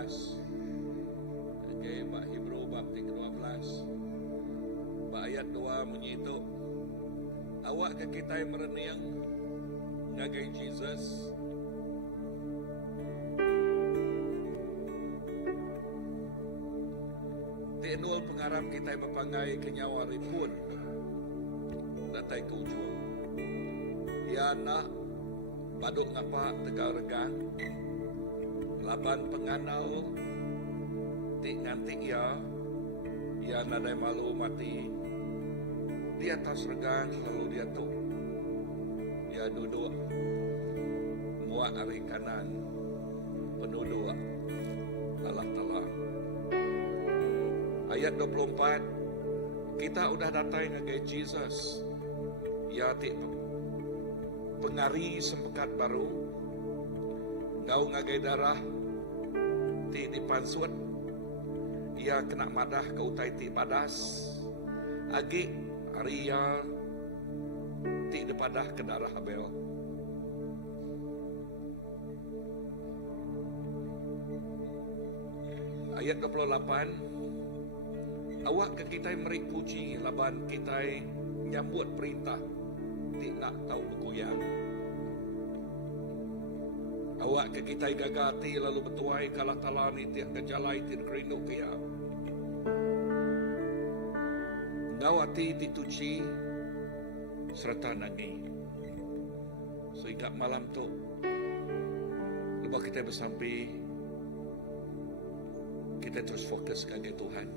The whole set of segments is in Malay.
12. Okay, bab Hebrew bab 12. Bab ayat 2 bunyi itu, awak ke kita yang merenang ngagai Jesus. Tenul pengarap kita yang berpangai kenyawa ripun datai ke ujung. Ya nak baduk ngapa tegal regang laban penganau tik ngantik ya nadai malu mati di atas regang lalu dia tuh dia duduk muak ari kanan penduduk Allah Ta'ala. Ayat 24, kita udah datang ngagai Jesus ya tik pengari sempekat baru daun ngagai darah ti dipansut ia kena madah ke utai ti badas agi Arya ti dipadah ke darah Abel. Ayat 28, awak ke kita meri puji laban kita nyambut perintah ti nak tahu bergoyang. Awak ke kita gagati lalu betuai kalah talani tiak kejalai ti kerindu kaya. Ngawati dituci serta nangi. Sehingga malam tu lepas kita bersampai, kita terus fokus kepada Tuhan.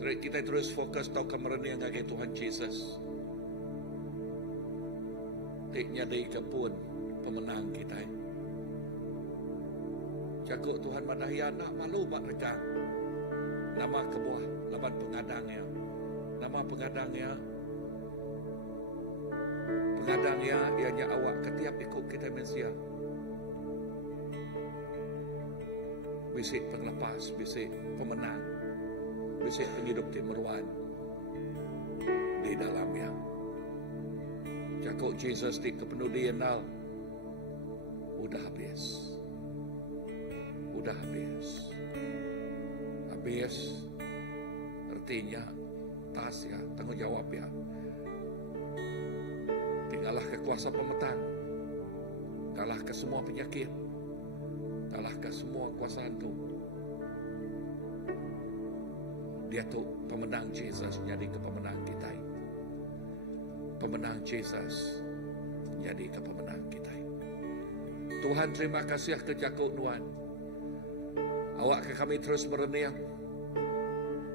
Kita terus fokus tahu kemernian kepada Tuhan Yesus. Tiknya dari kepun pemenang kita. Jago Tuhan madahya nak malu mak regang. Nama kebuah laban pengadangnya. Nama pengadangnya ianya awak ketiap ikut kita Mesia. Bisik penglepas, bisik pemenang, bisik penghidup timuruan di dalamnya. Jago Jesus di kepenudian nal udah habis. Udah habis. Habis artinya tas ya, tanggung jawab ya. Tinggallah ke kuasa pemetang. Kalah ke semua penyakit. Kalah ke semua kuasa hantu. Dia tu pemenang Jesus jadi ke pemenang kita. Pemenang Jesus jadi ke pemenang kita. Tuhan terima kasih ke Jakob Tuhan. Awak ke kami terus merenang.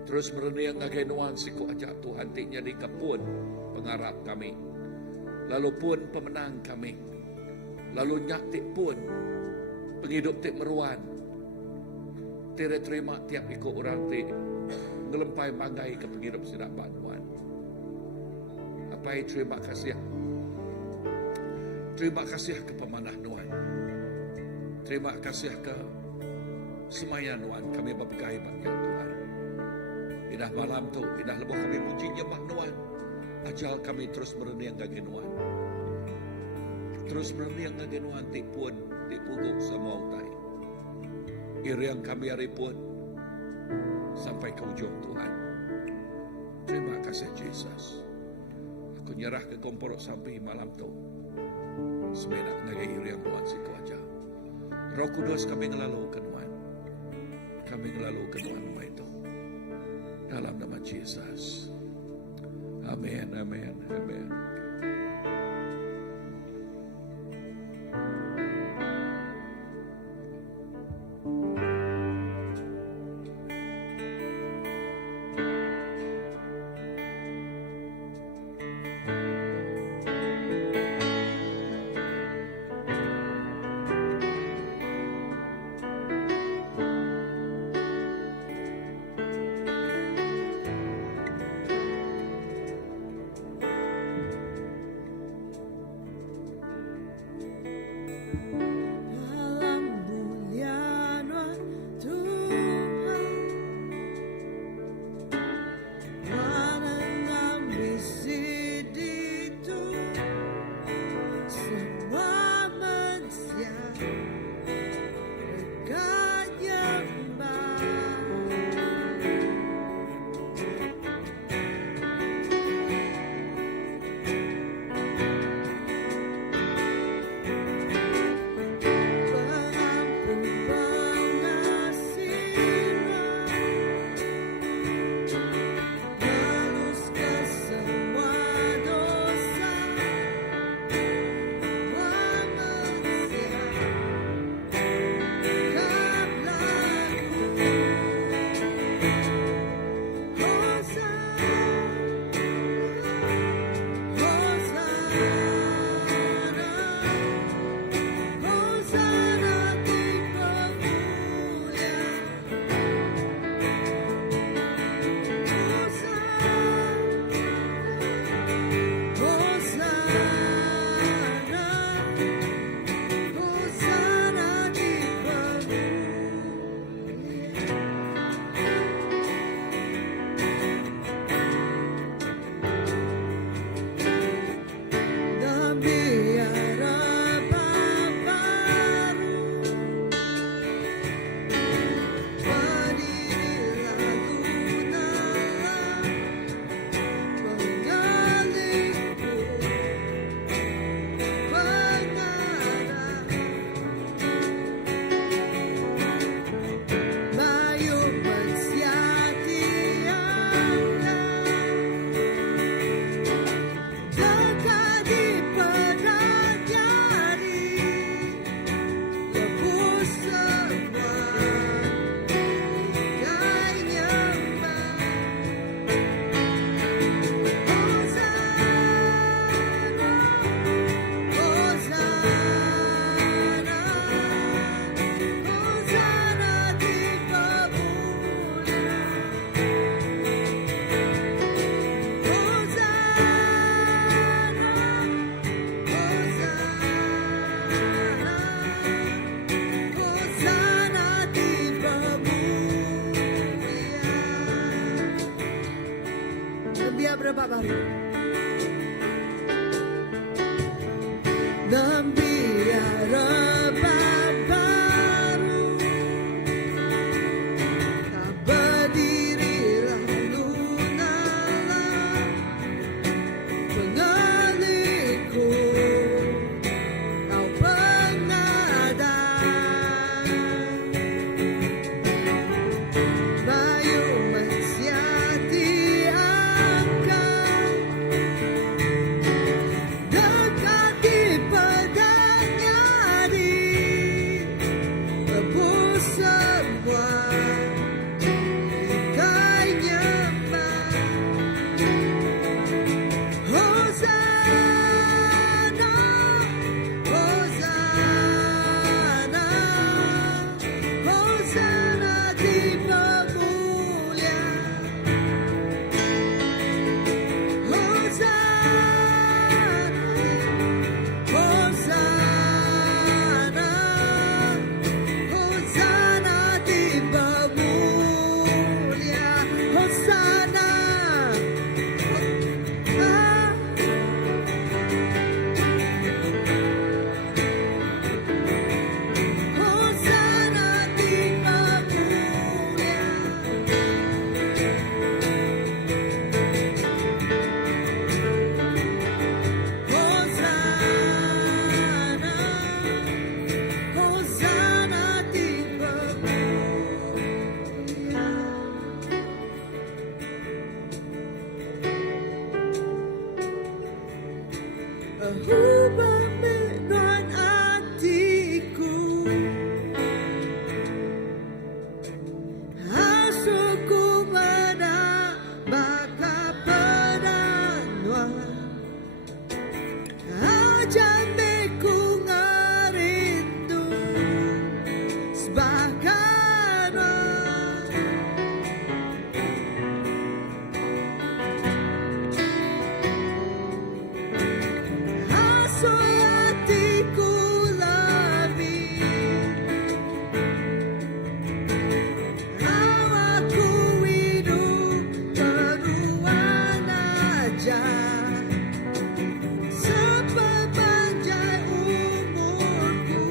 Terus merenang ngagai nuan siku ajak Tuhan tik jadi kepun pengarap kami. Lalu pun pemenang kami. Lalu nyak tik pun penghidup tik meruan. Tidak terima tiap ikut orang tik ngelempai banggai ke penghidup sidak banuan. Apa terima kasih. Terima kasih ke pemanah Nuan. Terima kasih ke semaya Nuan. Kami berpegai banyak Tuhan. Indah malam tu, indah lebuh kami puji nyembah Nuan. Ajal kami terus merenang gage Nuan. Terus merenang gage Nuan tik pun, tik puguk semua utai. Iriang kami hari pun sampai ke ujung Tuhan. Terima kasih Jesus. Aku nyerah ke komporok sampai malam tu. Semenak ngagai iriang Nuan siku aja. Roh Kudus kami ngelalu ke Nuan. Kami ngelalu ke Nuan rumah itu. Dalam nama Jesus. Amin, amin, amin. ng biyaya baru berdiri lalu nalang mengalihku kau pengadaan bayu mensiati engkau dekati pedangnya ditebus semua lukanya Hosana, Hosana, Hosana di pemuliaan Hosana, Hosana di pemuliaan Hosana, Hosana di pemuliaan Hosana, Hosana di pemuliaan Ubah menuan hatiku Asuku menambah kepedanuan Ajambeku ngerindu sebagai Asuh hatiku lebih Awakku hidup keruan aja Sepanjang umurku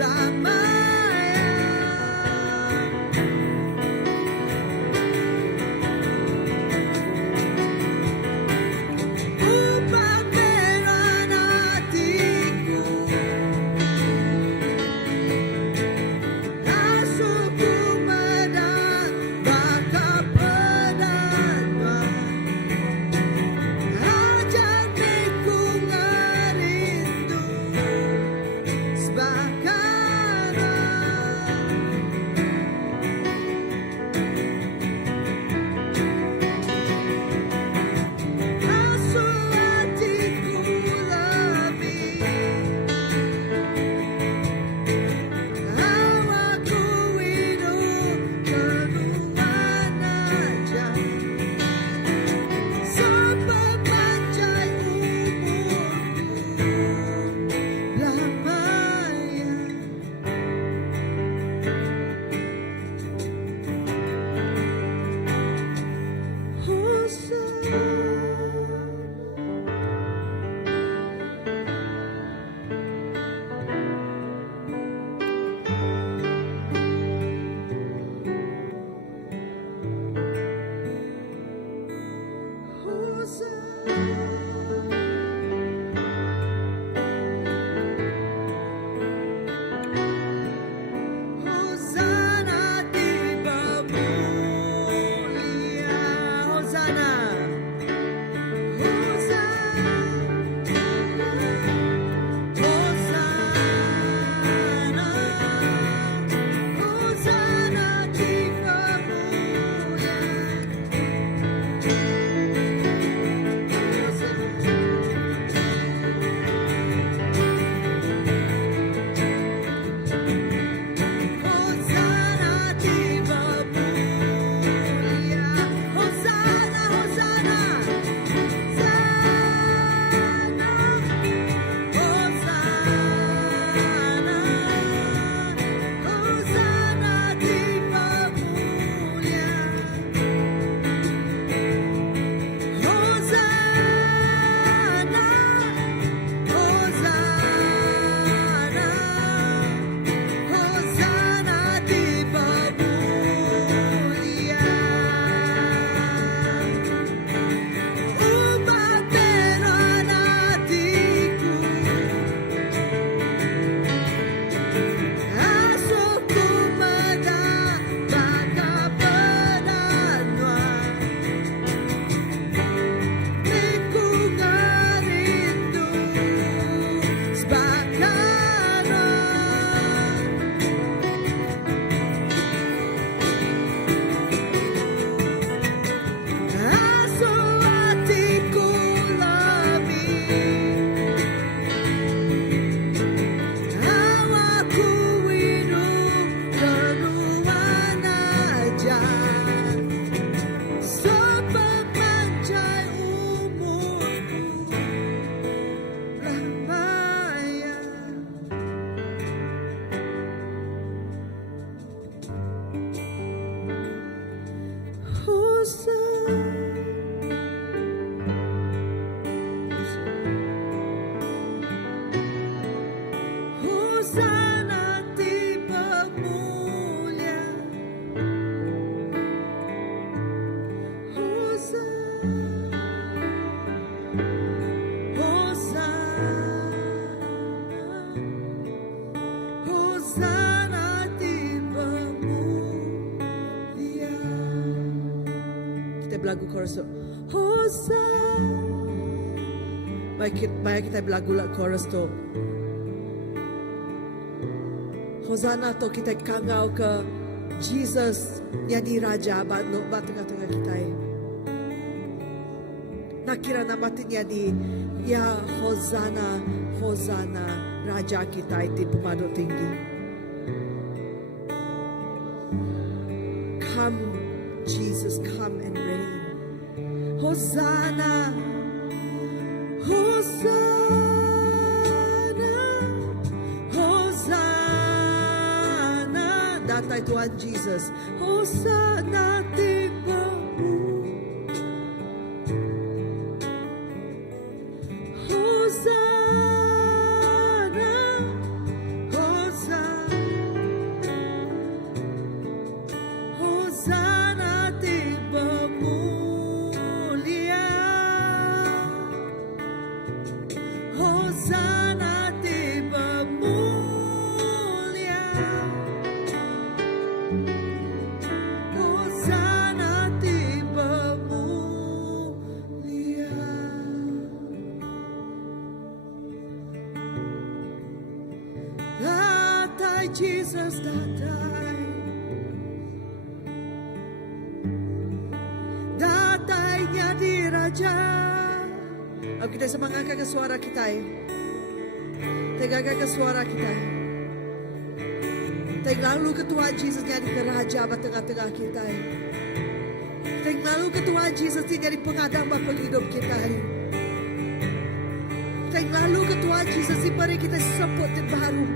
lamanya Upah meran hatiku Asuhku menambah kepedanuan Ajambeku ngerindu sebagai Asuh hatiku lebih Awakku hidup keruan aja Sepanjang umurku lamanya Hosana di pemuliaan Hosana, Hosana, Hosana, Hosana di pemuliaan Hosana Hosana ti pemulia. Hosana ti pemulia. Kita berlagu chorus. Hosana. Baik kita berlagu chorus tu. Hosana to kita kangau ke Jesus jadi raja batu tengah-tengah kita. Nakira nama jadi ya Hosana, Hosana raja kita itu pemadu tinggi. Come Jesus, come and reign. Hosana, Hosana, Hosana. Datai Tuhan Jesus. Hosana tibamu. Hosana, Hosana, Hosana tibamulia. Hosana tibamulia. Hosana tibamulia. Datai Jesus, datai. Datainya di Raja. Ayo kita semangatkan ke suara kita. Tegakkan ke suara kita. Lalu ke Tuhan Yesus jadi ke Raja di tengah-tengah kita. Lalu ke Tuhan Yesus jadi pengadam bapa hidup kita. Lalu ke Tuhan Yesus mari kita sambut yang baru.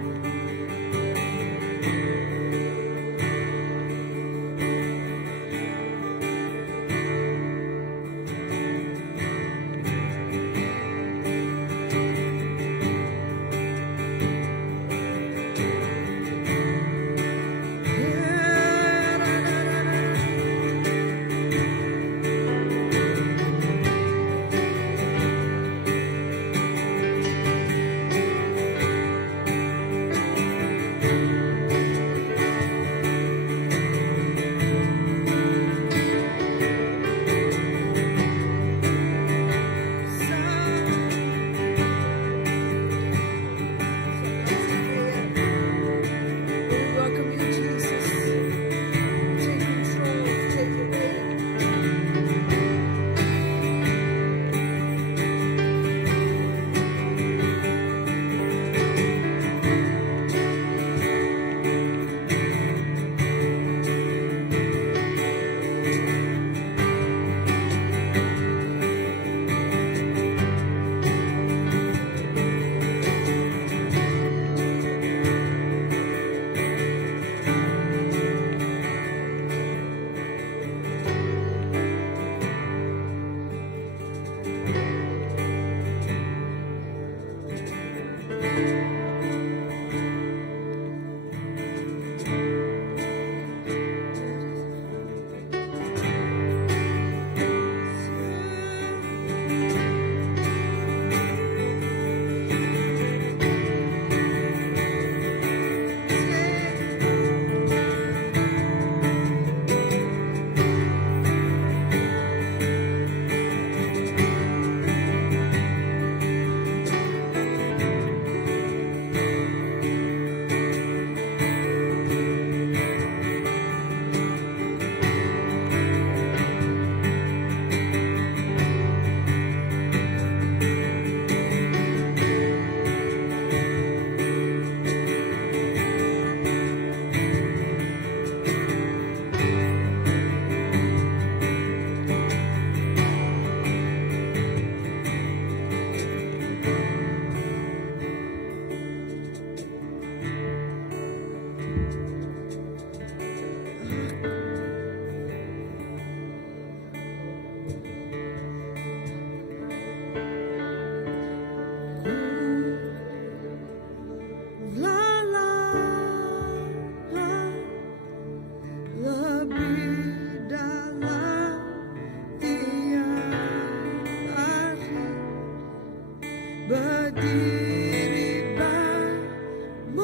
berdiri bamuan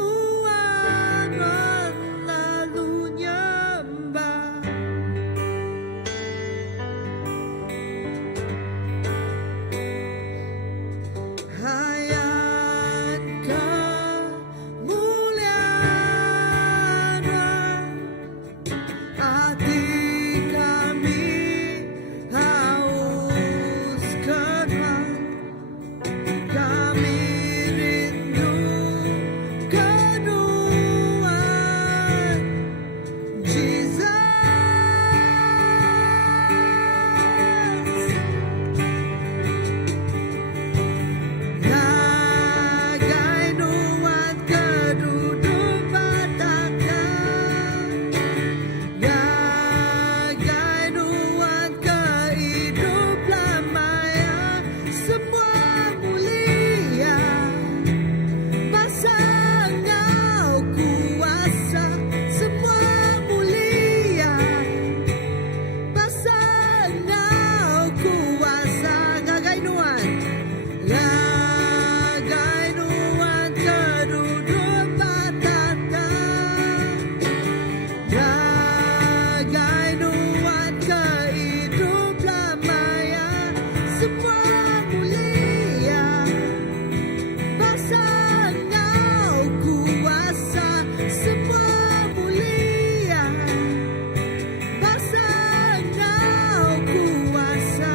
lalu nyembah. Hayat kemuliaan hati kami hauskan, kami rindu kenuan Jesus. Bagai nuan keduduk bataka, bagai nuan kehidup lamanya, semua mulia masa Engkau kuasa, semua mulia masa Engkau kuasa. Bagai nuan keduduk bataka, bagai nuan kehidup lamanya, semua mulia masa Engkau kuasa, semua mulia masa Engkau kuasa.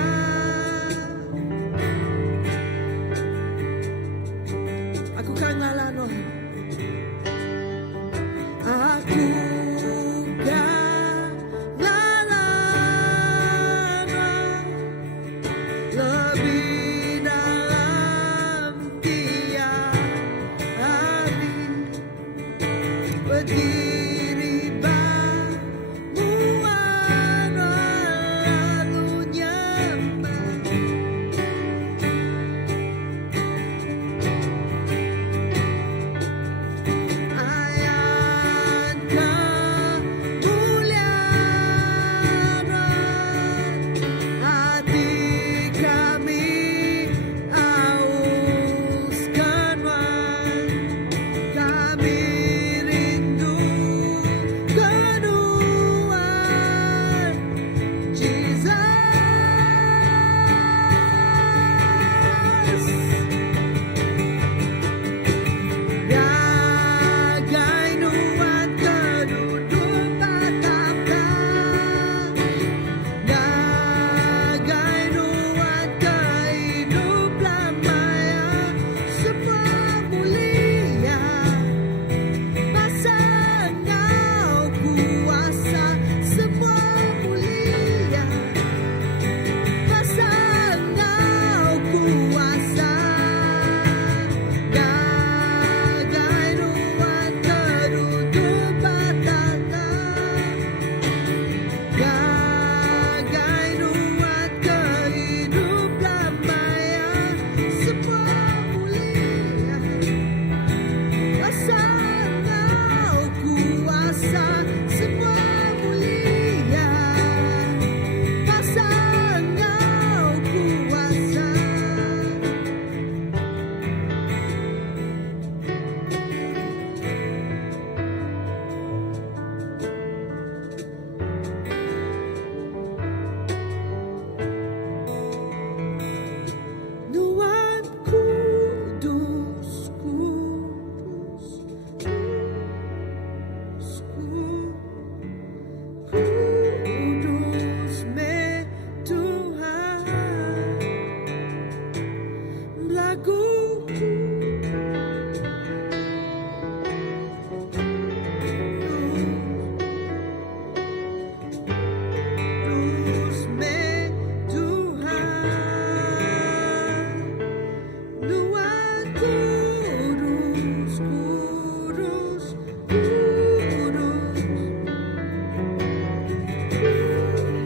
Aku kan ngalano, aku kan ngalano lebih dalam tiap hari, berdiri bamuan lalu nyembah. Ayat kemuliaan hati kami hauskan, kami rindu kenuan Jesus. Bagai nuan keduduk bataka, bagai nuan kehidup lamanya, semua mulia masa Engkau kuasa, semua mulia masa Engkau kuasa. Bagai nuan keduduk bataka, bagai nuan kehidup lamanya, semua mulia masa Engkau kuasa, semua mulia masa Engkau kuasa. Nuan kudus, kudus, kudus, kudus me Tuhan, laguku kudus me Tuhan, nuan kudus, kudus, kudus,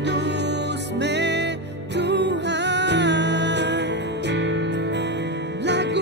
kudus me Tuhan, lagu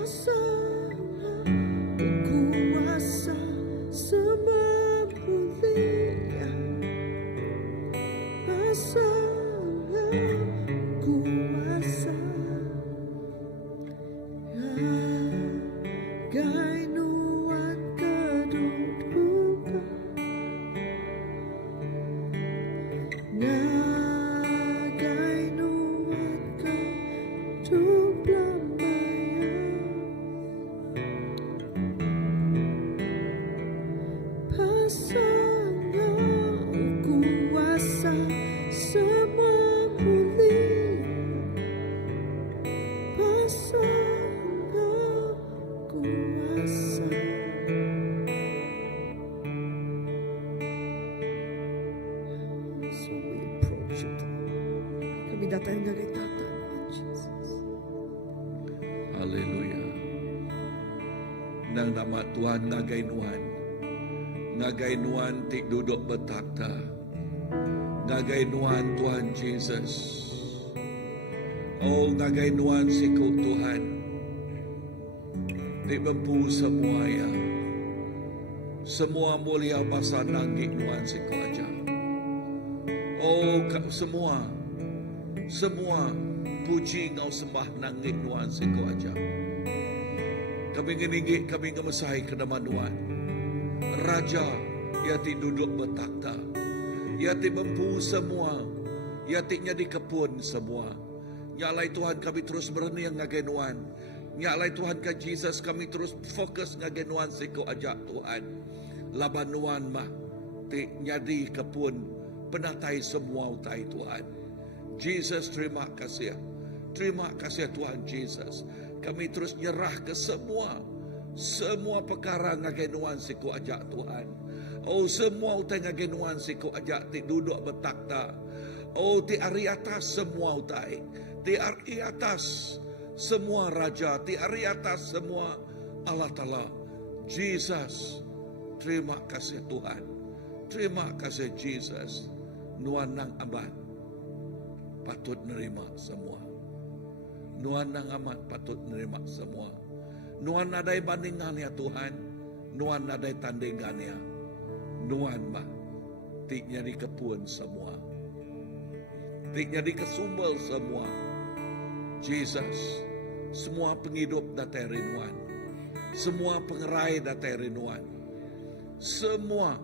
kuasa semua mulia, masalah kuasa bagai nuan kedudukan, bagai nuan kedudukan. Kuasa semua mulia, pasanglah kuasa. So we approach it. Kami datang dari tata Jesus. Haleluya. Nang nama Tuhan ngagai nuan. Ngagai nuan tik duduk bertakhta. Ngagai nuan Tuhan Jesus. Oh, ngagai nuan siku Tuhan. Tik mampu semua ya. Semua mulia masa nanggik nuan siku aja. Oh, semua puji ngau sembah nanggik nuan siku aja. Kami nginggik, kami ngemesai ke nama nuan. Raja, ia ti duduk bertakhta. Ia ti mampu semua. Ia ti nyadi kepun semua. Nyalai Tuhan kami terus berniang ngagai nuan. Nyalai Tuhan ka Jesus kami terus fokus ngagai nuan siku ajak Tuhan. Laban nuan mah ti nyadi kepun penatai semua utai Tuhan. Jesus, terima kasih. Terima kasih Tuhan Jesus. Kami terus nyerah ke semua perkara ngagai nuan siku ajak Tuhan. Oh, semua utai ngagai nuan siku ajak ti duduk bertakhta. Oh, ti ari atas semua utai. Ti ari atas semua raja. Ti ari atas semua Allah Ta'ala. Jesus, terima kasih Tuhan. Terima kasih Jesus. Nuan nang amat patut nerima semua. Nuan nang amat patut nerima semua. Nuan nadai bandingan ya Tuhan. Nuan nadai tandingan ya. Nuan mah tiknya di kepun semua. Tiknya di kesumbel semua. Jesus, semua penghidup dateri Nuan. Semua pengerai dateri Nuan. Semua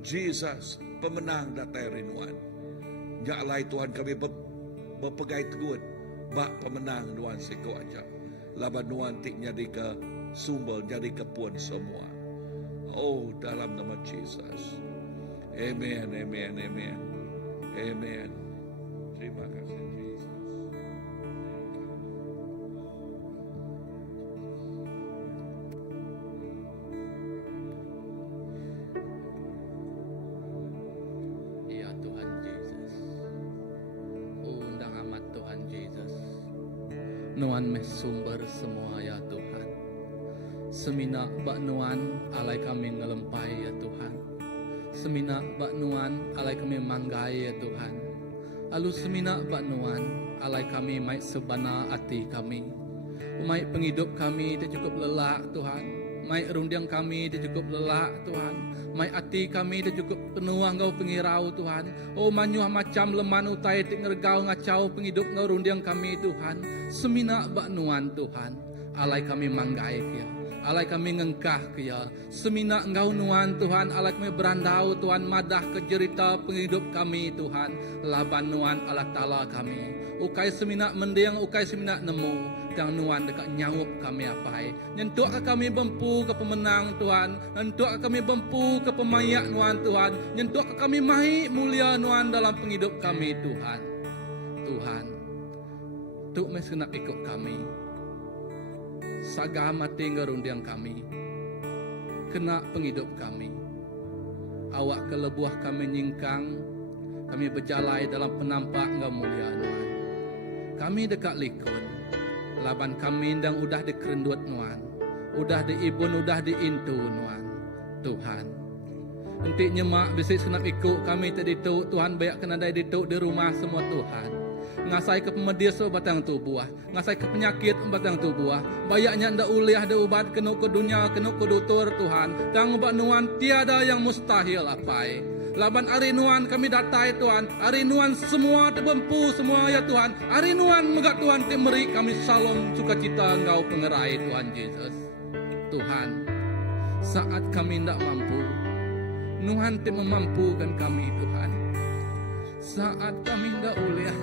Jesus pemenang dateri Nuan. Jaklai Tuhan kami berpegai teguh. Bak pemenang Nuan siku aja. Laban nuan tik jadi ke sumbel, jadi ke puan semua. Oh, dalam nama Jesus. Amen, amen, amen. Amen. Terima kasih Jesus. Ya Tuhan Jesus. Undang amat Tuhan Jesus. Nuan meh sumber semua ya Tuhan. Semina bak nuan alai kami ngelempai ya Tuhan. Semina bak nuan alai kami manggai ya Tuhan. Alu semina bak nuan alai kami mai sebana hati kami. Mai penghidup kami dia cukup lelak Tuhan. Mai rundiang kami dia cukup lelak Tuhan. Mai hati kami dia cukup penuh engkau pengirau Tuhan. Oh manyuh macam leman utai tik ngergau ngacau penghidup engkau rundiang kami Tuhan. Semina bak nuan Tuhan. Alai kami manggai kia. Alai kami ngengkah kia. Semina engkau nuan Tuhan. Alai kami berandau Tuhan. Madah kejerita penghidup kami Tuhan. Laban nuan Allah Ta'ala kami. Ukai semina mendiang, ukai semina nemu. Yang nuan dekat nyawup kami apai. Nyentuk kami bempu ke pemenang Tuhan. Nyentuk kami bempu ke pemayak nuan Tuhan. Nyentuk kami mahi mulia nuan dalam penghidup kami Tuhan. Tuhan, Tuk mesenap ikut kami. Saga mati ngerundiang kami. Kena penghidup kami. Awak kelebuah kami nyingkang. Kami berjalai dalam penampak ngau mulia nuan. Kami dekat likun. Laban kami ndang udah dikerendut nuan. Udah diibun, udah diintu nuan. Tuhan. Nanti nyemak bisik senap ikut kami tadi tu. Tuhan banyak kena dai dituk di rumah semua Tuhan. ngasai ke pemediso batang tubuh, ngasai ke penyakit batang tubuh, bayaknya ndak uliah da ubat kenu ke dunia kenu ke dokter Tuhan, tang ubat nuan tiada yang mustahil apai. Laban ari nuan kami datai Tuhan, ari nuan semua terbempu semua ya Tuhan, ari nuan megak Tuhan temeri kami salom sukacita Engkau pengerai Tuhan Yesus. Tuhan, saat kami tidak mampu, Tuhan te memampukan kami Tuhan. Saat kami tidak uliah,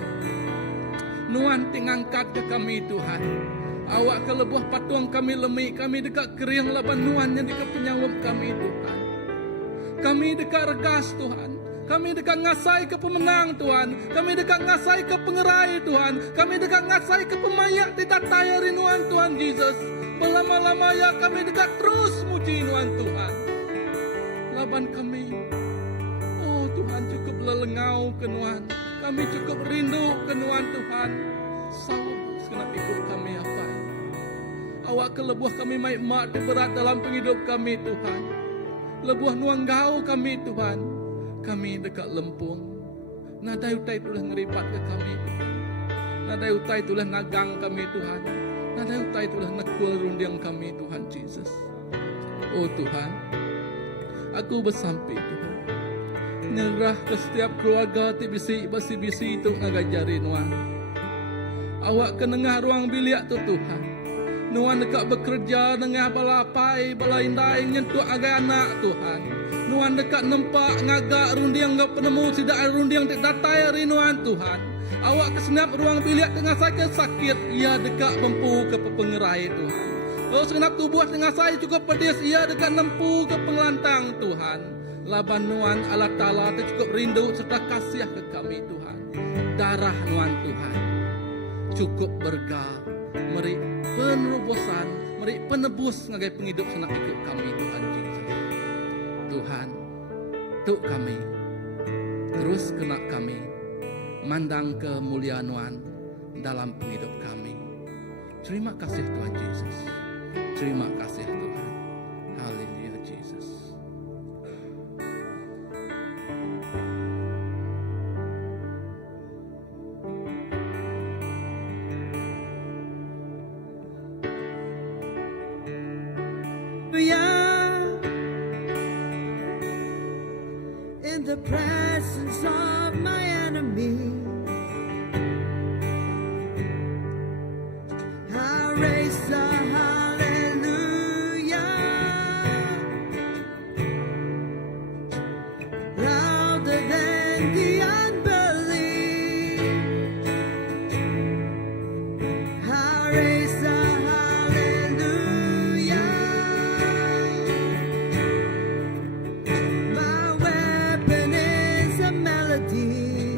Tuhan te ngangkat ke kami Tuhan. Awak ke lebuh patung kami lemik, kami dekat kering laban Tuhan yang dekat penyawab kami Tuhan. Kami dekat regas Tuhan. Kami dekat ngasai ke pemenang Tuhan. Kami dekat ngasai ke pengerai Tuhan. Kami dekat ngasai ke pemayak tidak tayari Tuhan Yesus. Berlama-lama ya kami dekat terus muji Tuhan. Laban kami, oh Tuhan cukup lelengau ke Tuhan. Kami cukup rindu ke Tuhan. Sawab segenap ikut kami apa? Awak ke lebuh kami maik mak berat dalam penghidup kami Tuhan. Lebuh nuanggau kami Tuhan. Kami dekat lempung. Nadai utai tulah ngeripat ke kami Tuhan. Nadai utai tulah nagang kami Tuhan. Nadai utai tulah nekul rundiang kami Tuhan Yesus. Oh Tuhan, aku bersampai Tuhan. Nyerah ke setiap keluarga bisi-bisi itu ngajari Tuhan. Awak ke nengah ruang biliak tu Tuhan. Nuan dekat bekerja dengan balapai, balaindai nyentuh agai anak Tuhan. Nuan dekat nempak ngagak rundiang ngap penemu tidak ada rundiang datai hari Nuan Tuhan. Awak kesenap ruang biliak tengah sakit, ia dekat mempu ke pengerai Tuhan. Oh segenap tubuh tengah saya cukup pedis, ia dekat nempu ke pengelantang Tuhan. Laban Nuan Allah Ta'ala cukup rindu serta kasih ke kami Tuhan. Darah Nuan Tuhan cukup bergah, meri penerubusan, meri penebus ngagai penghidup senak hidup kami Tuhan Yesus. Tuhan, tuk kami, terus kena kami, mandang kemuliaan dalam penghidup kami. Terima kasih Tuhan Yesus. Terima kasih Tuhan. Haleluya Yesus. In the presence of my enemy, I raise a hallelujah louder than the unbelief. I raise a hallelujah. My weapon is a melody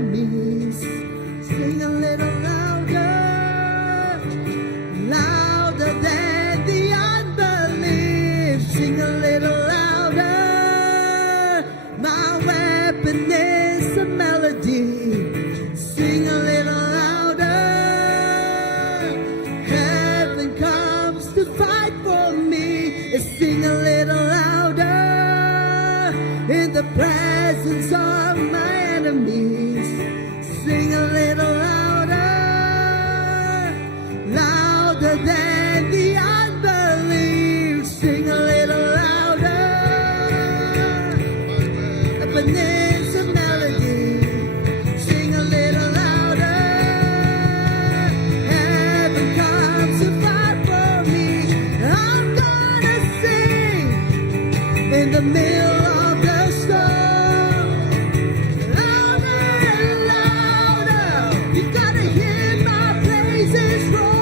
enemies. Sing a little louder, louder than the unbelief. Sing a little louder, my weapon is a melody. Sing a little louder, heaven comes to fight for me. Sing a little louder, in the presence of my enemies. Sing a little louder, louder than the unbelief. Sing a little louder, Ebenezer melody. Sing a little louder, heaven comes to fight for me. I'm gonna sing in the middle of the storm. Louder and louder, you gotta hear my praises roar.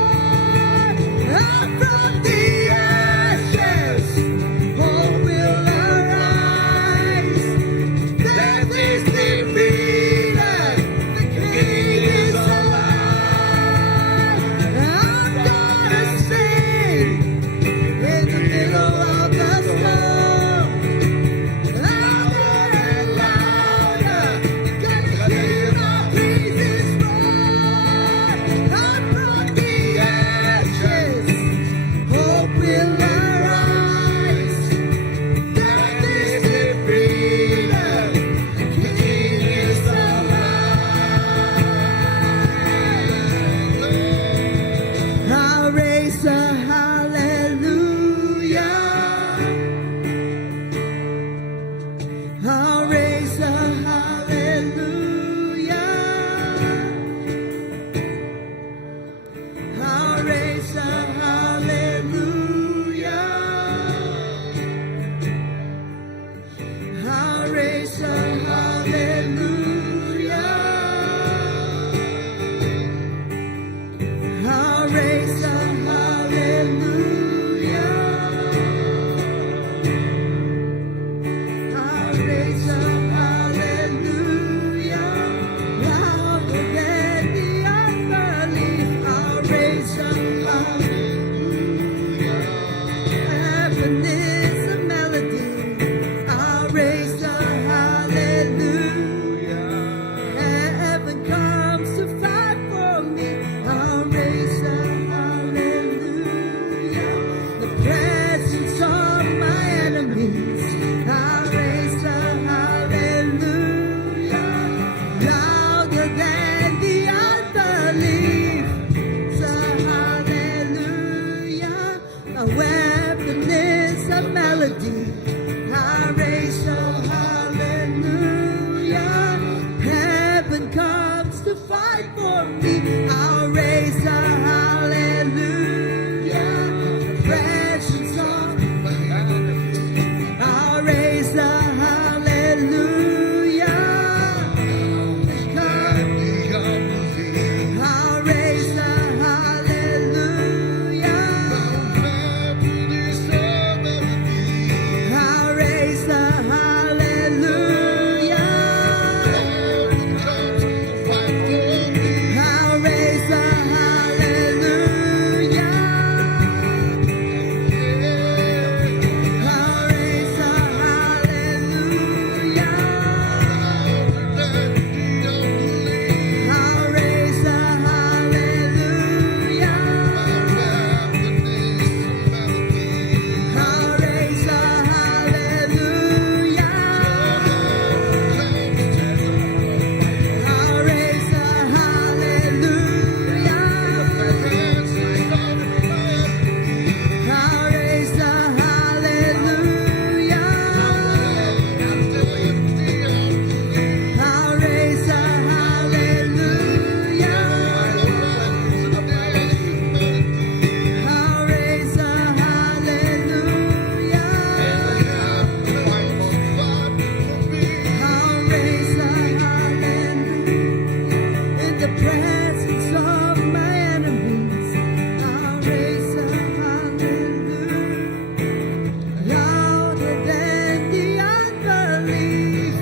Up from the ashes, hope will arise. Death is defeated, the King is alive. I'm gonna sing in the middle of the storm. Louder and louder, you gotta hear my praises roar. Up from the ashes, hope will arise. Death is defeated, the King is alive. I'll raise a hallelujah. I'll raise a hallelujah. I'll raise a hallelujah. I'll raise a hallelujah. I'll raise a hallelujah. I'll raise a hallelujah, louder than the unbelief. I'll raise a hallelujah, heaven is a melody. I'll raise a hallelujah, heaven comes to fight for me. I'll raise a hallelujah, the presence of my enemies. I'll raise a hallelujah, louder than the unbelief. It's a hallelujah, a weapon is a melody. I'll raise a hallelujah, heaven comes to fight for me. I'll raise a hallelujah, the presence of my enemies. I'll raise a hallelujah, I'll raise a hallelujah, I'll raise a hallelujah, I'll raise a hallelujah, I'll raise a hallelujah, I'll raise a hallelujah, I'll raise a hallelujah, I'll raise a hallelujah, I'll raise a hallelujah, I'll raise a hallelujah, I'll raise a hallelujah, I'll raise a hallelujah, in the presence of my enemies. I'll raise a hallelujah, louder than the unbelief.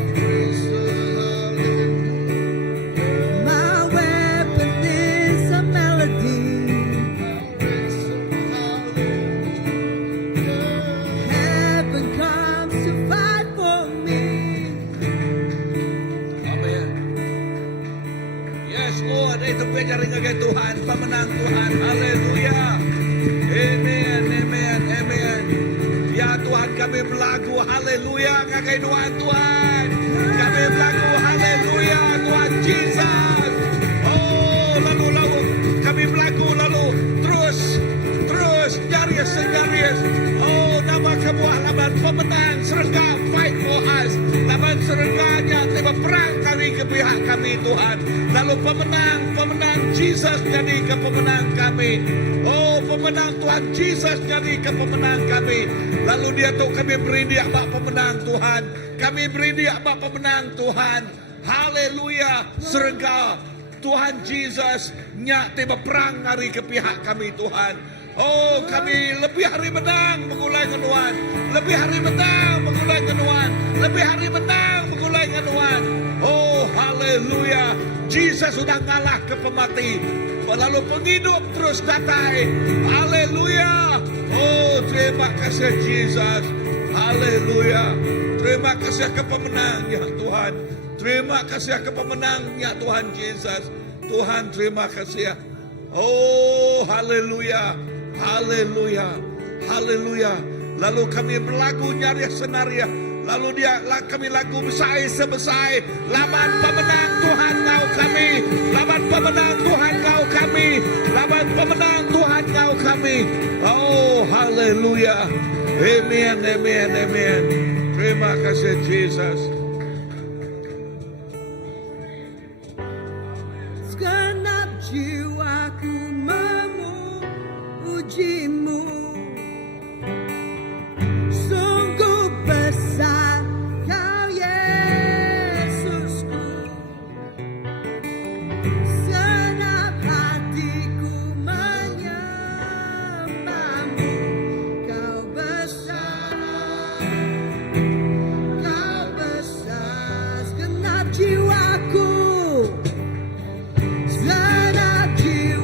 Yes, Lord. Itu penyaring kay Tuhan. Pemenang Tuhan. Haleluya. Amen, amen, amen. Ya Tuhan, kami berlagu haleluya kay Tuhan. Kami berlagu haleluya Tuhan Jesus. Oh, lalu kami berlagu lalu terus nyaris. Oh, nama kebuah laban pemenang serga fight for us. Laban serganya tiba perang kami ke pihak kami Tuhan. Lalu pemenang Jesus jadi ke pemenang kami. Oh, pemenang Tuhan Jesus jadi ke pemenang kami. Lalu dia tahu kami beri dia bak pemenang Tuhan. Kami beri dia bak pemenang Tuhan. Haleluya. Serga Tuhan Jesus nyak tiba perang hari ke pihak kami Tuhan. Oh, kami lebih hari menang mengulai Tuhan. Lebih hari menang mengulai Tuhan. Lebih hari menang mengulai Tuhan. Oh, haleluya. Jesus sudah ngalah ke pemati. Lalu penghidup terus datang. Haleluya. Oh, terima kasih Jesus. Haleluya. Terima kasih ke pemenang ya Tuhan. Terima kasih ke pemenang ya Tuhan Jesus. Tuhan terima kasih. Oh, haleluya. Haleluya. Haleluya. Lalu kami berlagu nyaris senaria. Lalu kami lagu besai. Laban pemenang Tuhan kau kami. Laban pemenang Tuhan kau kami. Laban pemenang Tuhan kau kami. Oh, haleluya. Amen, amen, amen. Terima kasih Jesus. Segenap jiwaku memujimu, sungguh besar kau Yesusku. Senap hatiku menyembahmu, kau besar, segenap jiwaku, segenap jiwaku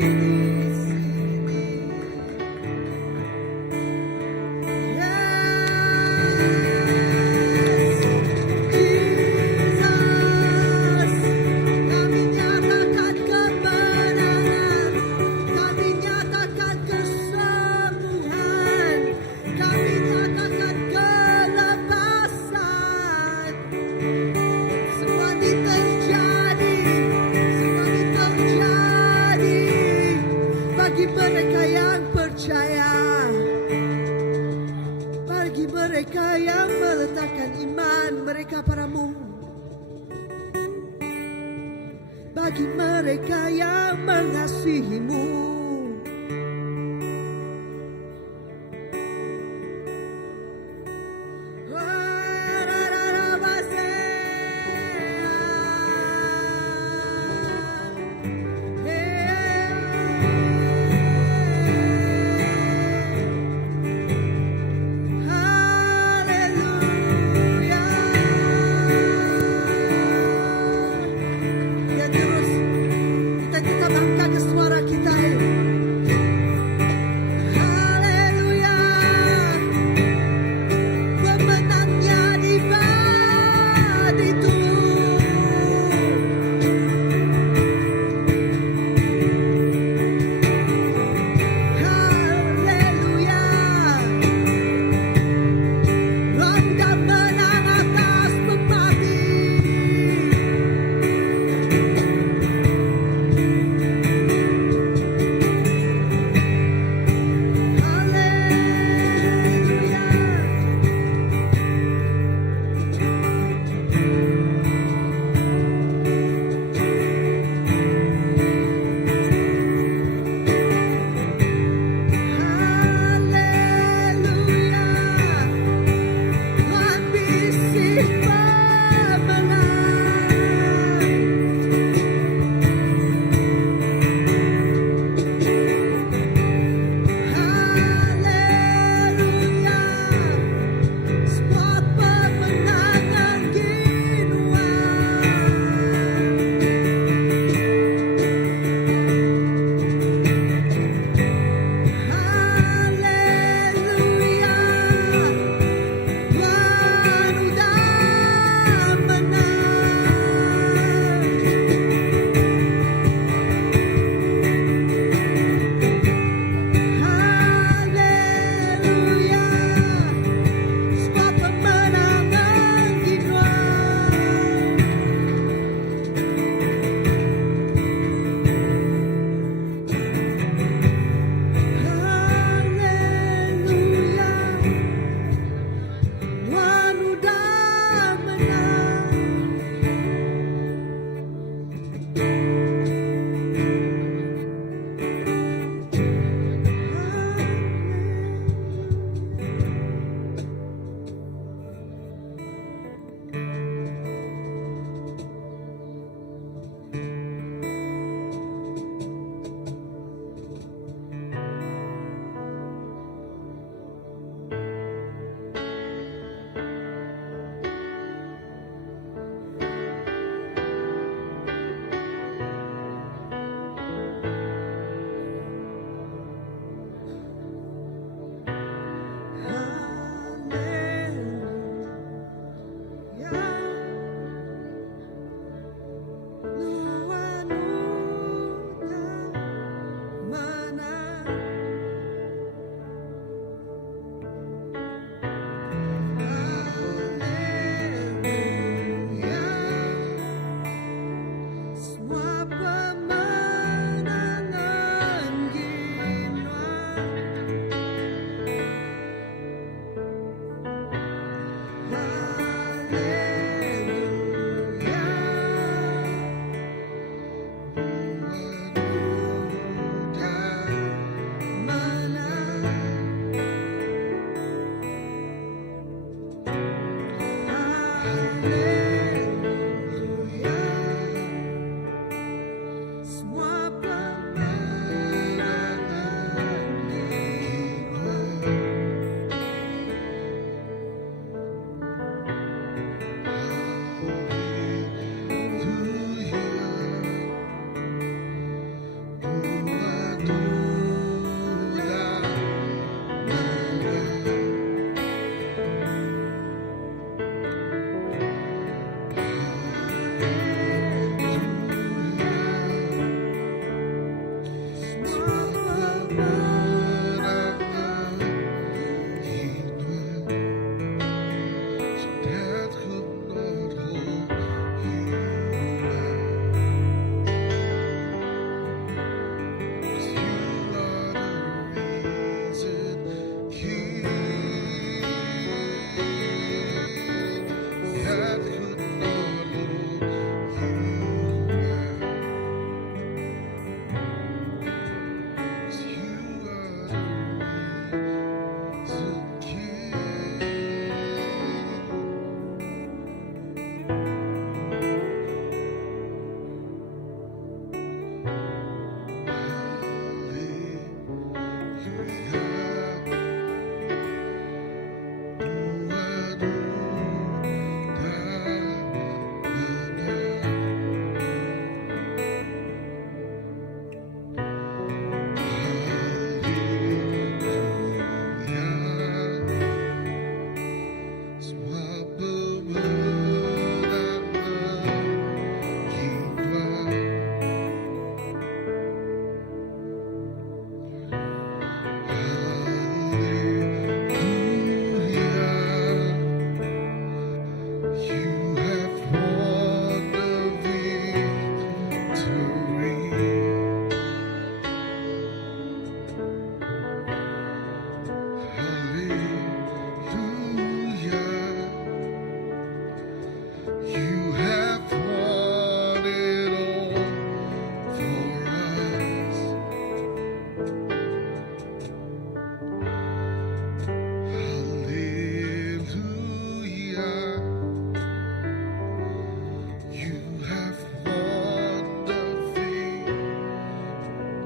Kami nyatakan kemenangan, kami nyatakan kesembuhan, kami nyatakan kelepasan. Semua ini terjadi bagi mereka yang percaya, bagi mereka yang meletakkan iman mereka padamu, bagi mereka yang mengasihimu. Haleluya. Ya terus kita angkat suara kita.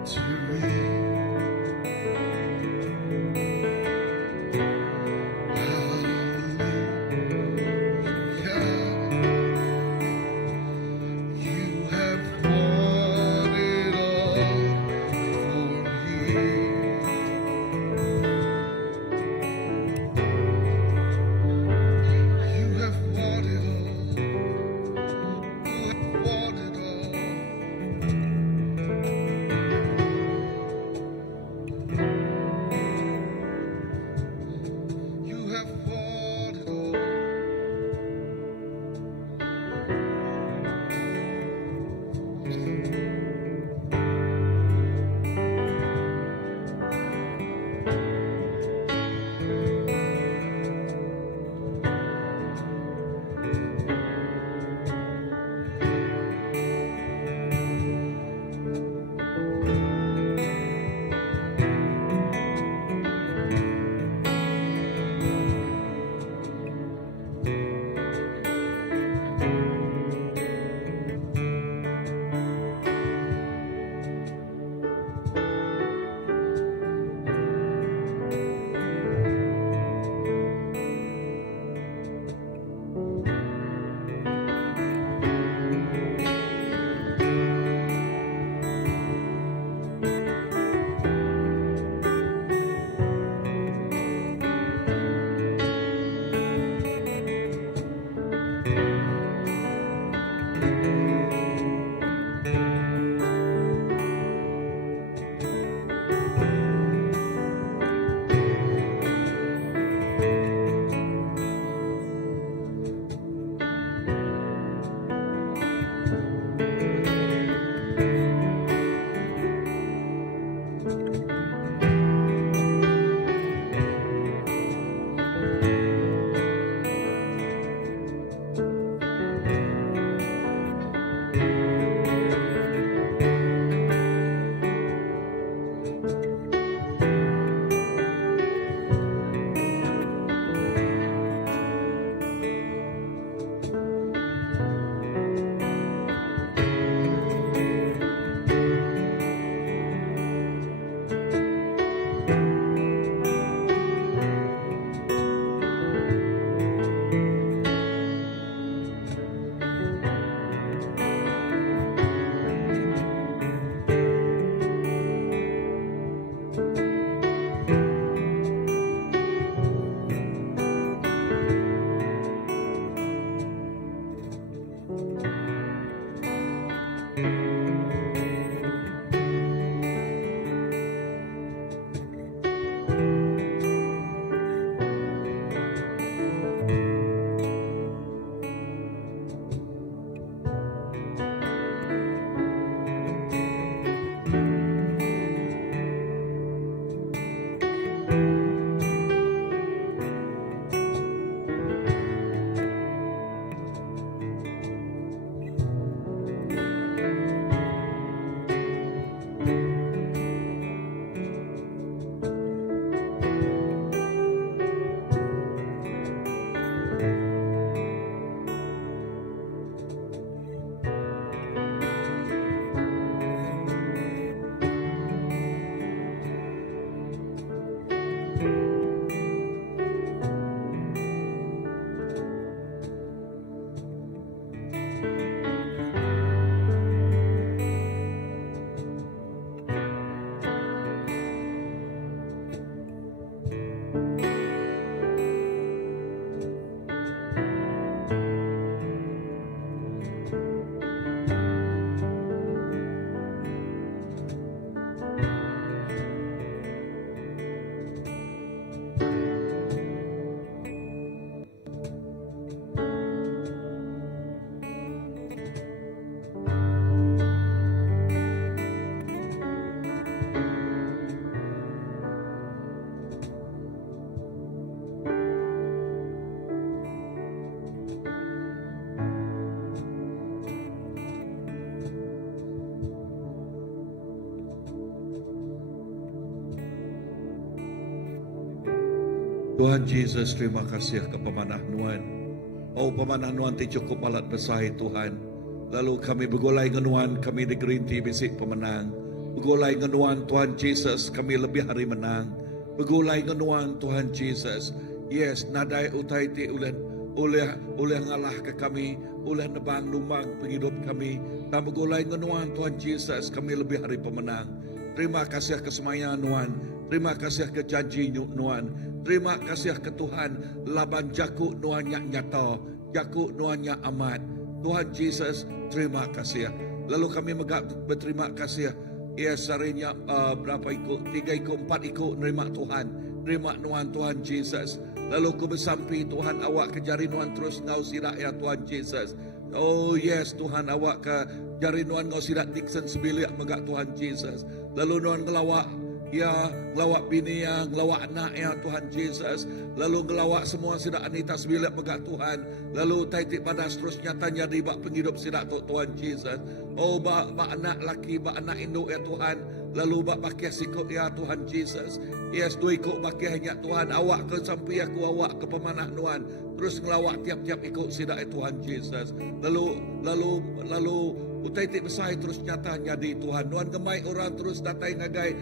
You have won it all for me. You have won it all. You have won it all. You have won it all. Tuhan Jesus, terima kasih ke pemanah Nuan. Oh, pemanah Nuan ti cukup alat besar Tuhan. Lalu kami bergulai dengan Nuan, kami digerinti bisik pemenang. Begulai ngenuan Tuhan Jesus, kami lebih hari menang. Begulai ngenuan Tuhan Jesus. Yes, nadai utai ti oleh ngalah ke kami, oleh nebang numbang penghidup kami. Dan begulai ngenuan Tuhan Jesus, kami lebih hari pemenang. Terima kasih kesemayaan Nuan. Terima kasih ke janji Nuan. Terima kasih ke Tuhan. Laban jaku Nuan nyata. Jaku Nuan amat. Tuhan Jesus, terima kasih. Lalu kami berterima kasih. Ya, sarinya berapa ikut? 3 ikut, 4 ikut nerima Tuhan. Nerima Nuan Tuhan Jesus. Lalu ku bersampi Tuhan awak ke jari Nuan terus ngau sirak ya Tuhan Jesus. Oh yes Tuhan awak ke jari Nuan ngau sirak Dixon sebilik megak Tuhan Jesus. Lalu Nuan ngelawak ya, ngelawak bini ya, ngelawak anak ya Tuhan Jesus. Lalu ngelawak semua sidak Anita sebilik megak Tuhan. Lalu taitik pada seterusnya tanya di bak penghidup sidak Tuhan Jesus. Oh bak anak laki, bak anak induk ya Tuhan. Lalu bak pakai sikut ya Tuhan Jesus. Yes, 2 ikut pakai hanya Tuhan. Awak ke sampai aku awak ke pemanah Nuan. Terus ngelawak tiap-tiap ikut sidak ya Tuhan Jesus. Lalu utai tik besar terus nyata jadi Tuhan. Nuan gemai orang terus datai ngagai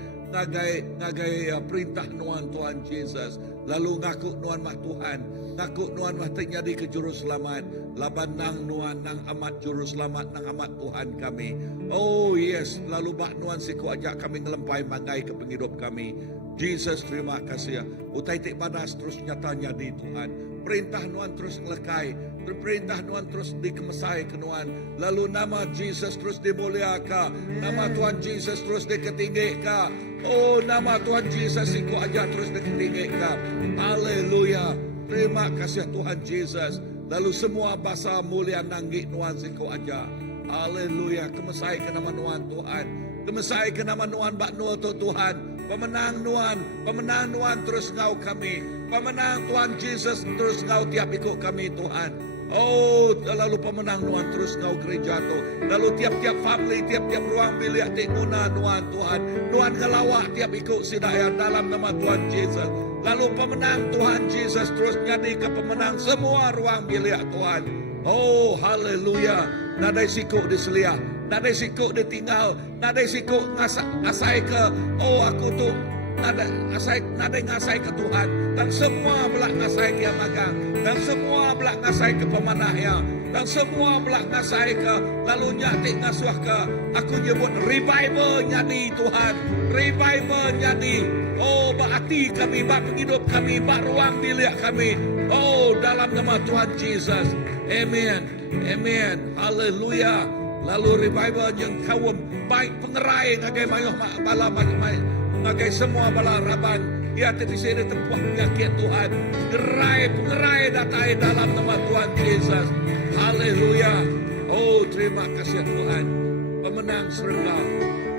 perintah Nuan Tuhan Jesus. Lalu ngaku Nuan mah Tuhan. Ngaku Nuan mah terjadi ke juru selamat. Laban nang Nuan nang amat juru selamat nang amat Tuhan kami. Oh yes, lalu bak Nuan siku ajak kami ngelempai mangai ke penghidup kami. Jesus terima kasih. Utai tik panas terus nyatanya di Tuhan. Perintah Nuan terus ngelekai. Perintah Nuan terus dikemesai ke Nuan. Lalu nama Jesus terus dimuliakan. Nama Tuhan Jesus terus diketinggikan. Oh nama Tuhan Jesus siku aja terus diketinggikan. Haleluya. Terima kasih Tuhan Jesus. Lalu semua bahasa mulia nanggi Nuan siku aja. Haleluya. Kemesai ke nama Nuan Tuhan. Kemesai ke nama Nuan bak Nuan Tuhan. Pemenang Nuan terus ngau kami. Pemenang Tuhan Jesus terus ngau tiap ikut kami Tuhan. Oh, lalu pemenang Nuan terus ngau gereja tu. Lalu tiap-tiap family, tiap-tiap ruang bilik tinguna Nuan Tuhan. Nuan ngelawak tiap ikut sidaya dalam nama Tuhan Jesus. Lalu pemenang Tuhan Jesus terus jadi ke pemenang semua ruang bilik Tuhan. Oh, haleluya. Nadai sikuk diselia. Nadai sikuk ditinggal. Nadai sikuk ngasai ke. Oh, aku tu nadai ngasai ke Tuhan. Dan semua belak ngasai ke yang magang. Dan semua belak ngasai ke pemanah ya. Dan semua belak ngasai ke. Lalu nyati ngasuh ke. Aku nyebut revival nyadi Tuhan. Revival nyadi. Oh, bak hati kami, bak penghidup kami, bak ruang bilik kami. Oh, dalam nama Tuhan Jesus. Amen. Amen. Haleluya. Lalu revival yang kawum baik pengerai ngagai mayuh bala ngagai semua bala raban ia terpisah di tempat penyakit Tuhan. Pengerai datai dalam nama Tuhan Yesus. Haleluya. Oh terima kasih Tuhan. Pemenang surga,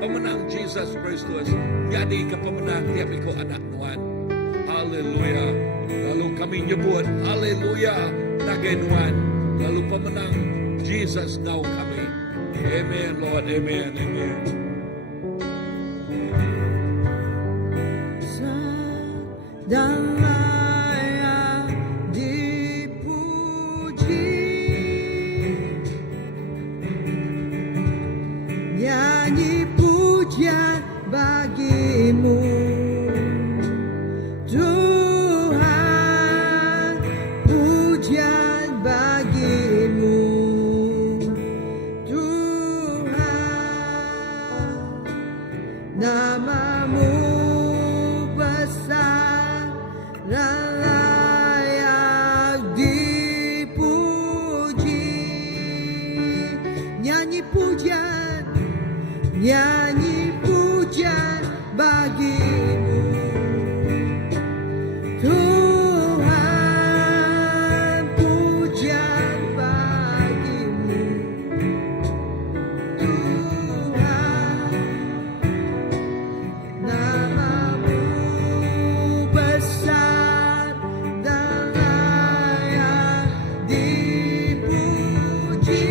pemenang Jesus Kristus jadi ke pemenang tiap ikut anak Tuhan. Haleluya. Lalu kami nyebut haleluya nagai Tuhan. Lalu pemenang Jesus ngau kami. Amen, Lord. Amen. Amen. Dan layak dipuji, nyanyi pujian bagimu Tuhan, pujian bagimu namamu besar dan layak dipuji. Nyanyi pujian bagimu Tuhan, pujian bagimu Tuhan. Namamu besar dan layak dipuji.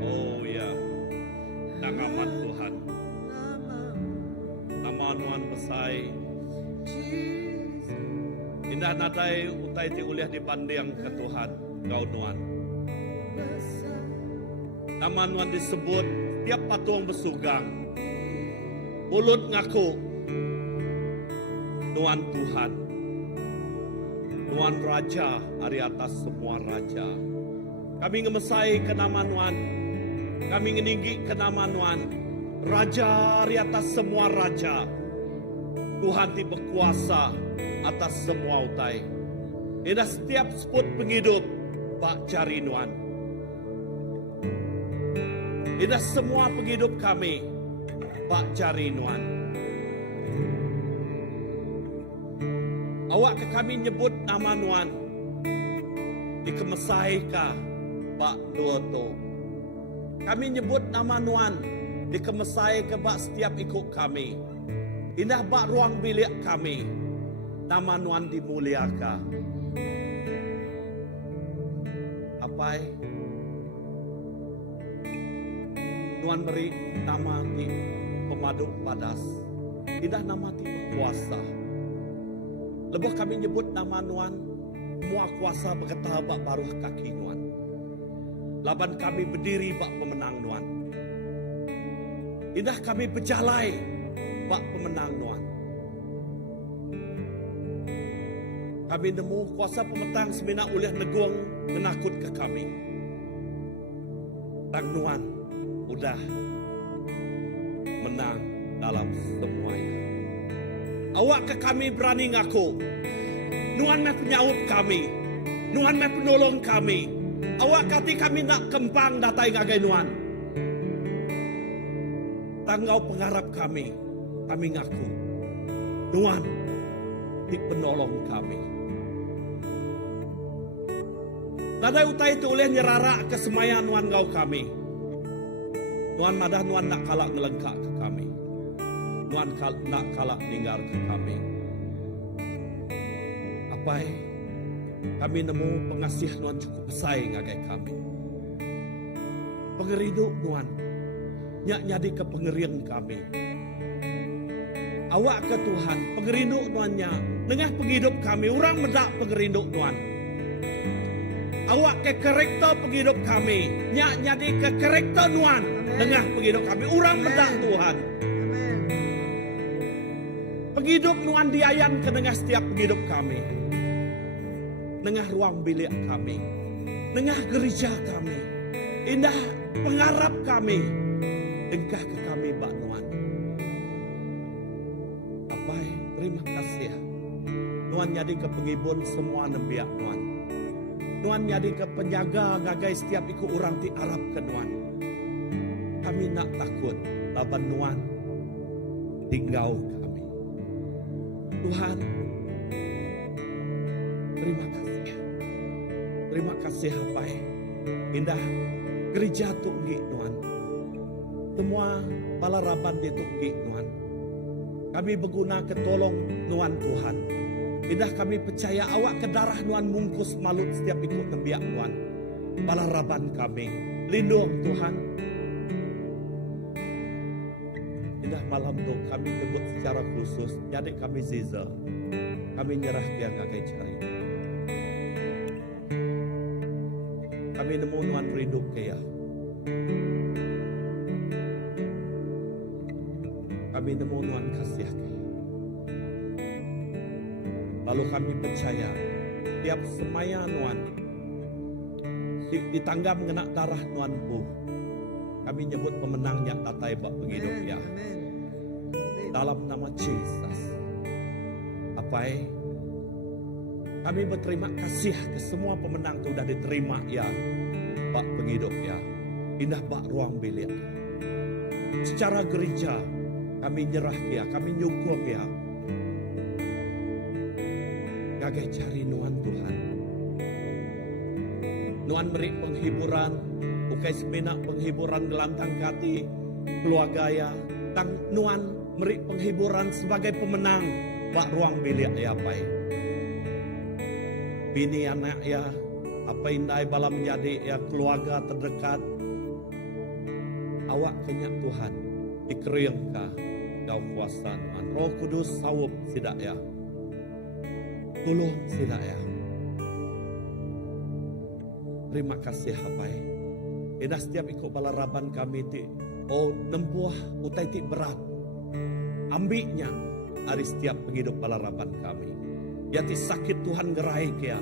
Oh ya, nangaman Tuhan. Nama nuan besai. Indah nadai utai ti uliah dipandang ke Tuhan kau nuan. Nama nuan disebut tiap patung bersugang. Mulut ngaku nuan Tuhan. Nuan Raja hari atas semua raja. Kami ngemesai ke nama nuan. Kami ngeninggi ke nama nuan. Raja hari atas semua raja. Tuhan ti berkuasa atas semua utai. Ina setiap sput penghidup Pak cari nuan. Ina semua penghidup kami Pak cari nuan. Awak ke kami nyebut nama nuan. Dikemesai ka Pak Duoto. Kami nyebut nama nuan. Dikemesai ke Pak setiap ikut kami. Indah bak ruang bilik kami. Nama nuan dimuliakan. Apai? Nuan beri nama di pemaduk padas. Indah nama di berkuasa. Lebih kami nyebut nama nuan. Mua kuasa berkata bak baruh kaki nuan. Laban kami berdiri bak pemenang nuan. Indah kami berjalai bak pemenang nuan. Kami nemu kuasa pemetang semina uliah negung menakut ke kami. Tang nuan udah menang dalam semuanya. Awak ke kami berani ngaku. Nuan meh penyaut kami. Nuan meh penolong kami. Awak kati kami nak kembang datai ngagai nuan. Tangau pengharap kami. Kami ngaku. Nuan di penolong kami. Tadai utai itu oleh nyerara kesemayan nuan ngau kami. Nuan madah nuan nak kalak ngelengkak ke kami. Nuan nak kalak ninggal ke kami. Apai kami nemu pengasih nuan cukup besar ngagai kami. Pengerindu nuan nyak nyadi ke pengerian kami. Awak ke Tuhan pengerindu nuannya nengah penghidup kami orang medak pengerindu nuan. Awak ke karakter penghidup kami nyak nyadi ke karakter nuan nengah penghidup kami orang medak Tuhan. Penghidup nuan diayan ke nengah setiap penghidup kami. Nengah ruang bilik kami. Nengah gereja kami. Indah pengharap kami. Engkah ke kami Pak Nuan. Apai terima kasih. Nuan jadi ke penghibur semua nembiak Nuan. Nuan jadi ke penjaga ngagai setiap ikut orang ti Arab ke Nuan. Kami nak takut laban Nuan tinggal kami. Tuhan terima kasih. Terima kasih Apai. Indah gereja tunggi Nuan. Semua balaraban di tunggi Nuan. Kami berguna ketolong Nuan Tuhan. Indah kami percaya awak ke darah Nuan mungkus malut setiap ikut nembiak Nuan. Balaraban kami. Lindung Tuhan. Indah malam tu kami nyebut secara khusus. Jadi kami ziza. Kami nyerah dia ngagai cari. Kami nemu Nuan rindu kaya. Kami nemu Nuan kasih kaya. Lalu kami percaya tiap semaya Nuan ditanggap mengenak darah Nuan pu. Kami nyebut pemenangnya tatai bak penghidup ya. Dalam nama Yesus. Apai kami berterima kasih ke semua pemenang tu sudah diterima ya Pak penghidup ya. Indah bak ruang bilik ya. Secara gereja kami nyerah ya, kami nyukung ya. Gagai cari Nuan Tuhan. Nuan beri penghiburan, bukai semenak penghiburan gelantang kati keluarga ya. Tang Nuan beri penghiburan sebagai pemenang bak ruang bilik ya Pai. Bini anak ya, apa indai bala menjadi ya keluarga terdekat. awak kenyak Tuhan dikering ka kau kuasa Tuhan. Roh Kudus sawup sidak ya. Tolong sidak ya. Terima kasih hapai. Ina setiap ikut balaraban kami ti nempuah utai ti berat. Ambiknya hari setiap penghidup balaraban kami. Yati sakit Tuhan gerai kia.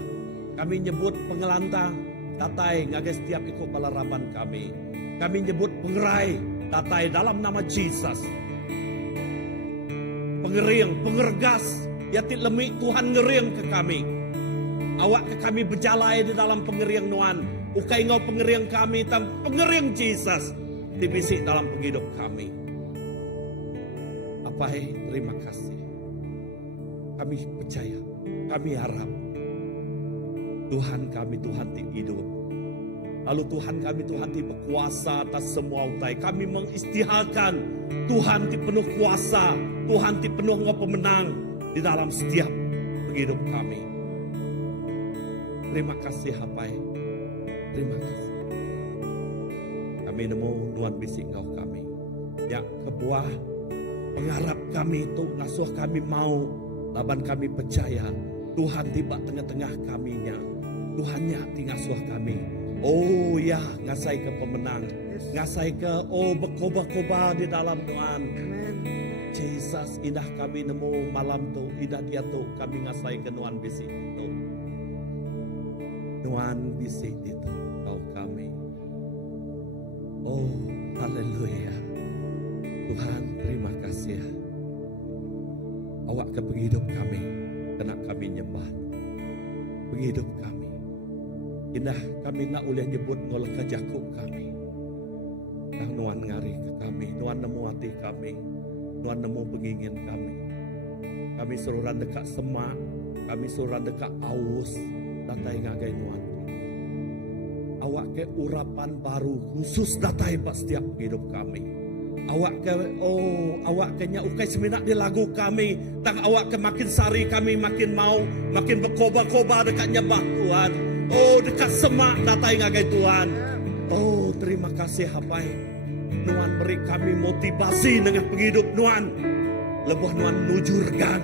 Kami nyebut pengelantang tatai ngagai setiap ikut balaraban kami. Kami nyebut pengerai tatai dalam nama Jesus. Pengering, pengergas, yati lemik Tuhan ngering ke kami. Awak ke kami berjalai di dalam pengering Nuan. Ukai ngau pengering kami tam pengering Jesus. Dibisik dalam penghidup kami. Apai, terima kasih. Kami percaya, kami harap Tuhan kami Tuhan ti hidup. Lalu Tuhan kami Tuhan ti berkuasa atas semua utai. Kami mengistiharkan Tuhan ti penuh kuasa, Tuhan ti penuh ngau pemenang di dalam setiap penghidup kami. Terima kasih hapai. Terima kasih. Kami nemu Tuhan bisik ngau kami. Ya kebuah pengharap kami itu ngasuh kami mau. Laban kami percaya Tuhan tiba tengah-tengah kaminya. Tuhannya ti ngasuh kami. Oh ya ngasai ke pemenang. Ngasai ke berkobar-kobar di dalam Tuhan. Jesus indah kami nemu malam tu. Indah dia tu kami ngasai ke Tuhan bisik itu. Tuhan bisik itu kau kami. Oh haleluya. Tuhan terima kasih. Awak ke penghidup kami. Kena kami nyembah. Penghidup kami. Indah kami nak boleh nyebut ngoleh ke Jakub kami. Nang Nuan ngari ke kami. Nuan nemu hati kami. Nuan nemu pengingin kami. Kami suruhan dekat semak. Kami suruhan dekat aus. Datai ngagai Nuan. Awak ke urapan baru khusus datai pas setiap hidup kami. Awak ke nya ukai seminat di lagu kami. Tang awak ke makin sari kami makin mau. Makin berkobar-kobar dekat nyembah Tuhan. Oh dekat semak datai ngagai Tuhan. Oh terima kasih hapai. Nuan beri kami motivasi dengan penghidup Nuan. Lebuh Nuan nujurkan.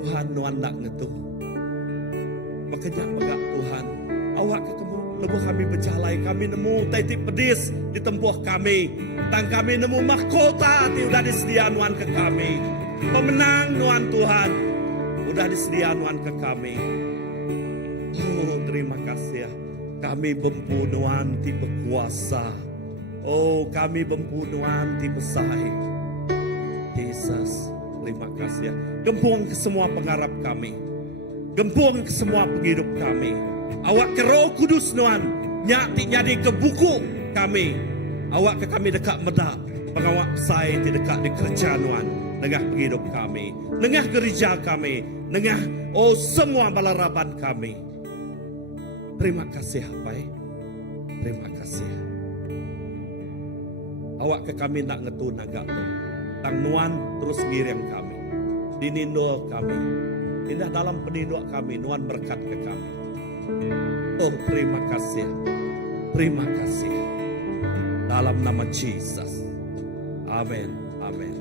Tuhan Nuan nak ngetuh. Makanya megak Tuhan. Awak ketemu lebuh kami berjalai. Kami nemu taitip pedis di tempuh kami. Tang kami nemu mahkota ti udah disediaan Nuan ke kami. Pemenang Nuan Tuhan udah disediaan Nuan ke kami. Oh terima kasih ya. Kami bempu Nuan ti berkuasa. Oh kami bempu Nuan ti besai. Jesus terima kasih ya. Gempung ke semua pengharap kami. Gempung ke semua penghidup kami. Awak ke Roh Kudus Nuan. Nyati jadi ke buku kami. Awak ke kami dekat medak. Pengawak saya di dekat di kerja Nuan. Nengah penghidup kami. Nengah gereja kami. Nengah semua balaraban kami. Terima kasih hapai. Terima kasih. Awak ke kami nak ngetu nagak tu. Tang Nuan terus ngiring kami. Dinindo kami. Indah dalam peninduk kami. Nuan berkat ke kami. Oh terima kasih. Terima kasih. Dalam nama Jesus. Amin. Amin.